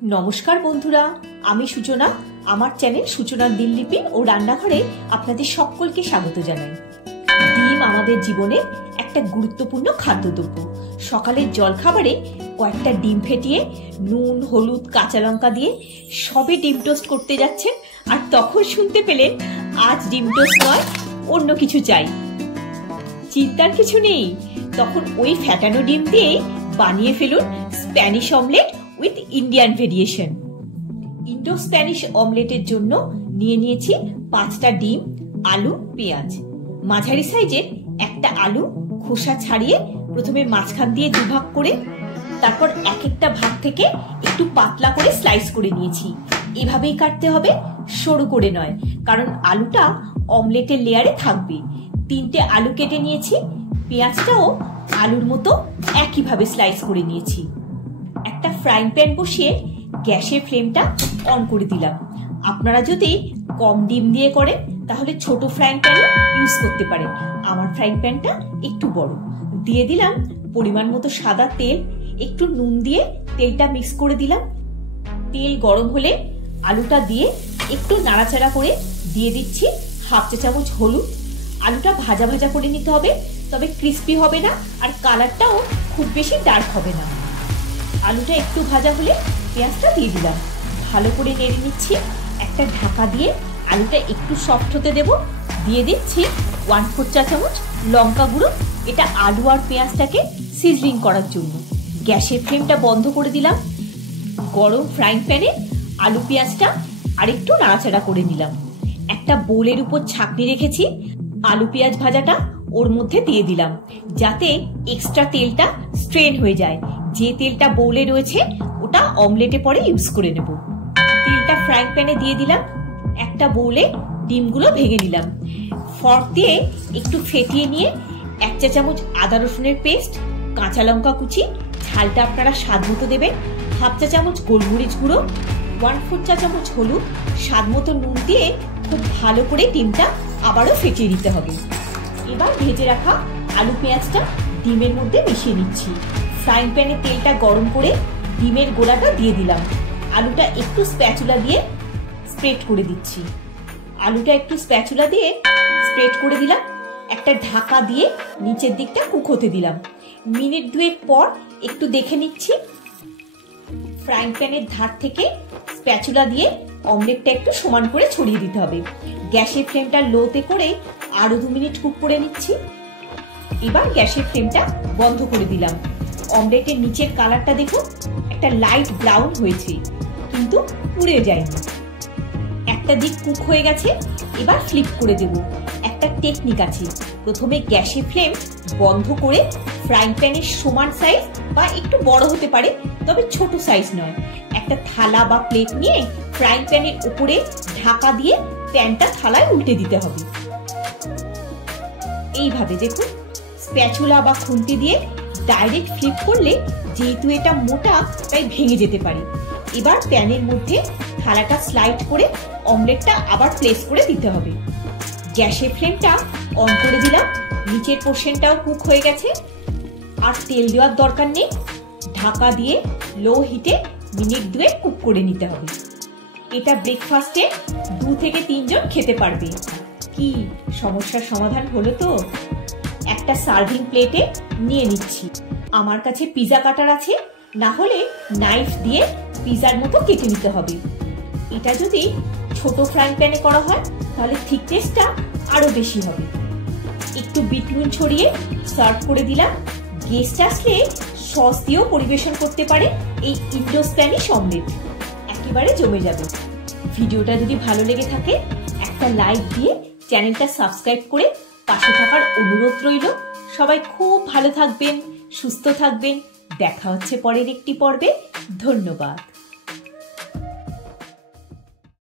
নমস্কার বন্ধুরা, আমি সূচনা। আমার চ্যানেল সূচনার দিনলিপি ও রান্নাঘরে আপনাদের সকলকে স্বাগত জানাই। ডিম আমাদের জীবনের একটা গুরুত্বপূর্ণ খাদ্যদ্রব্য। সকালের জলখাবারে কয়েকটা ডিম ফেটিয়ে নুন, হলুদ, কাঁচা লঙ্কা দিয়ে সবে ডিম টোস্ট করতে যাচ্ছেন, আর তখন শুনতে পেলেন আজ ডিম টোস্ট নয়, অন্য কিছু চাই। চিন্তার কিছু নেই, তখন ওই ফ্যাটানো ডিম দিয়ে বানিয়ে ফেলুন Spanish omelette with Indian variation. Indo Spanish অমলেটের জন্য নিয়ে নিয়েছি 5টা ডিম, আলু, পেঁয়াজ। মাঝারি সাইজের একটা আলু খোসা ছাড়িয়ে প্রথমে মাঝখান দিয়ে দুভাগ করে, তারপর এক একটা ভাগ থেকে একটু পাতলা করে স্লাইস করে নিয়েছি। এভাবেই কাটতে হবে, সরু করে নয়, কারণ আলুটা অমলেটের লেয়ারে থাকবে। 3টে আলু কেটে নিয়েছি। পেঁয়াজটাও আলুর মতো একইভাবে স্লাইস করে নিয়েছি। একটা ফ্রাইং প্যান বসিয়ে গ্যাসের ফ্লেমটা অন করে দিলাম। আপনারা যদি কম ডিম দিয়ে করেন তাহলে ছোট ফ্রাইং প্যানও ইউজ করতে পারেন। আমার ফ্রাইং প্যানটা একটু বড়। দিয়ে দিলাম পরিমাণ মতো সাদা তেল, একটু নুন দিয়ে তেলটা মিক্স করে দিলাম। তেল গরম হলে আলুটা দিয়ে একটু নাড়াচাড়া করে দিয়ে দিচ্ছি হাফ চা চামচ হলুদ। আলুটা ভাজা ভাজা করে নিতে হবে, তবে ক্রিস্পি হবে না আর কালারটাও খুব বেশি ডার্ক হবে না। আলুটা একটু ভাজা হলে পেঁয়াজটা দিয়ে দিলাম, ভালো করে নেড়ে নিচ্ছি। একটা ঢাকা দিয়ে আলুটা একটু সফট হতে দেব। দিয়ে দিচ্ছি 1/4 চা চামচ লঙ্কা গুঁড়ো। এটা আলু আর পেঁয়াজটাকে সিজলিং করার জন্য। গ্যাসের ফ্লেমটা বন্ধ করে দিলাম। গরম ফ্রাইং প্যানে আলু পেঁয়াজটা আরেকটু নাড়াচাড়া করে নিলাম। একটা বোলের উপর ছাঁকনি রেখেছি, আলু পেঁয়াজ ভাজাটা ওর মধ্যে দিয়ে দিলাম, যাতে এক্সট্রা তেলটা স্ট্রেন হয়ে যায়। যে তেলটা বোলে রয়েছে ওটা অমলেটে পরে ইউজ করে নেব। তেলটা ফ্রাইং প্যানে দিয়ে দিলাম। একটা বোলে ডিমগুলো ভেঙে নিলাম। ফর্ক দিয়ে একটু ফেটিয়ে নিয়ে 1 চা চামচ আদা রসুনের পেস্ট, কাঁচা লঙ্কা কুচি, ঝালটা আপনারা স্বাদ মতো দেবেন, হাফ চা চামচ গোলমরিচ গুঁড়ো, 1/4 চা চামচ হলুদ, স্বাদ মতো নুন দিয়ে খুব ভালো করে ডিমটা আবারও ফেটিয়ে নিতে হবে। এবার ভেজে রাখা আলু পেঁয়াজটা ডিমের মধ্যে মিশিয়ে নিচ্ছি। ফ্রাইং প্যানে তেলটা গরম করে ডিমের গোলাটা দিয়ে দিলাম। আলুটা একটু স্প্যাচুলা দিয়ে স্প্রেড করে দিচ্ছি। আলুটা একটু স্প্যাচুলা দিয়ে স্প্রেড করে দিলাম। একটা ঢাকা দিয়ে নিচের দিকটা কুক হতে দিলাম। মিনিট 2 পর একটু দেখে নিচ্ছি। ফ্রাইং প্যানের ধার থেকে স্প্যাচুলা দিয়ে অমলেটটা একটু সমান করে ছড়িয়ে দিতে হবে। গ্যাসের ফ্লেমটা লোতে করে আরো 2 মিনিট কুক করে নিচ্ছি। এবার গ্যাসের ফ্লেমটা বন্ধ করে দিলাম। অমলেটের নিচের কালারটা দেখুন, একটা লাইট ব্রাউন হয়েছে, কিন্তু পুড়ে যায়নি। একটা দিক কুক হয়ে গেছে, এবার ফ্লিপ করে দেব। একটা টেকনিক আছে, প্রথমে গ্যাসের ফ্লেম বন্ধ করে ফ্রাইং প্যানের সমান সাইজ বা একটু বড় হতে পারে, তবে ছোট সাইজ নয়, একটা থালা বা প্লেট নিয়ে ফ্রাইং প্যানের উপরে ঢাকা দিয়ে প্যানটা থালায় উল্টে দিতে হবে। এইভাবে দেখুন, স্প্যাচুলা বা খুন্তি দিয়ে ডাইরেক্ট ফ্লিপ করলে যেহেতু এটা মোটা তাই ভেঙে যেতে পারে। এবার প্যানের মধ্যে থালাটা স্লাইড করে অমলেটটা আবার প্লেস করে দিতে হবে। গ্যাসের ফ্লেমটা অন করে দিলাম। নিচের পোর্শনটাও কুক হয়ে গেছে, আর তেল দেওয়ার দরকার নেই। ঢাকা দিয়ে লো হিটে মিনিট 2 কুক করে নিতে হবে। এটা ব্রেকফাস্টে 2 থেকে 3 জন খেতে পারবে। কি সমস্যার সমাধান হলো তো? একটা সার্ভিং প্লেটে নিয়ে নিচ্ছি। আমার কাছে পিজা কাটার আছে, না হলে নাইফ দিয়ে পিজার মতো কেটে নিতে হবে। এটা যদি ছোট ফ্রাইং প্যানে করা হয় তাহলে থিকনেসটা আরো বেশি হবে। একটু বিট নুন ছড়িয়ে সার্ভ করে দিলাম। গেস্ট আসলে সস দিয়েও পরিবেশন করতে পারে এই ইন্ডো স্প্যানিশ অমলেট, একেবারে জমে যাবে। ভিডিওটা যদি ভালো লেগে থাকে একটা লাইক দিয়ে চ্যানেলটা সাবস্ক্রাইব করে পাশে থাকার অনুরোধ রইল। সবাই খুব ভালো থাকবেন, সুস্থ থাকবেন। দেখা হচ্ছে পরের একটি পর্বে। ধন্যবাদ।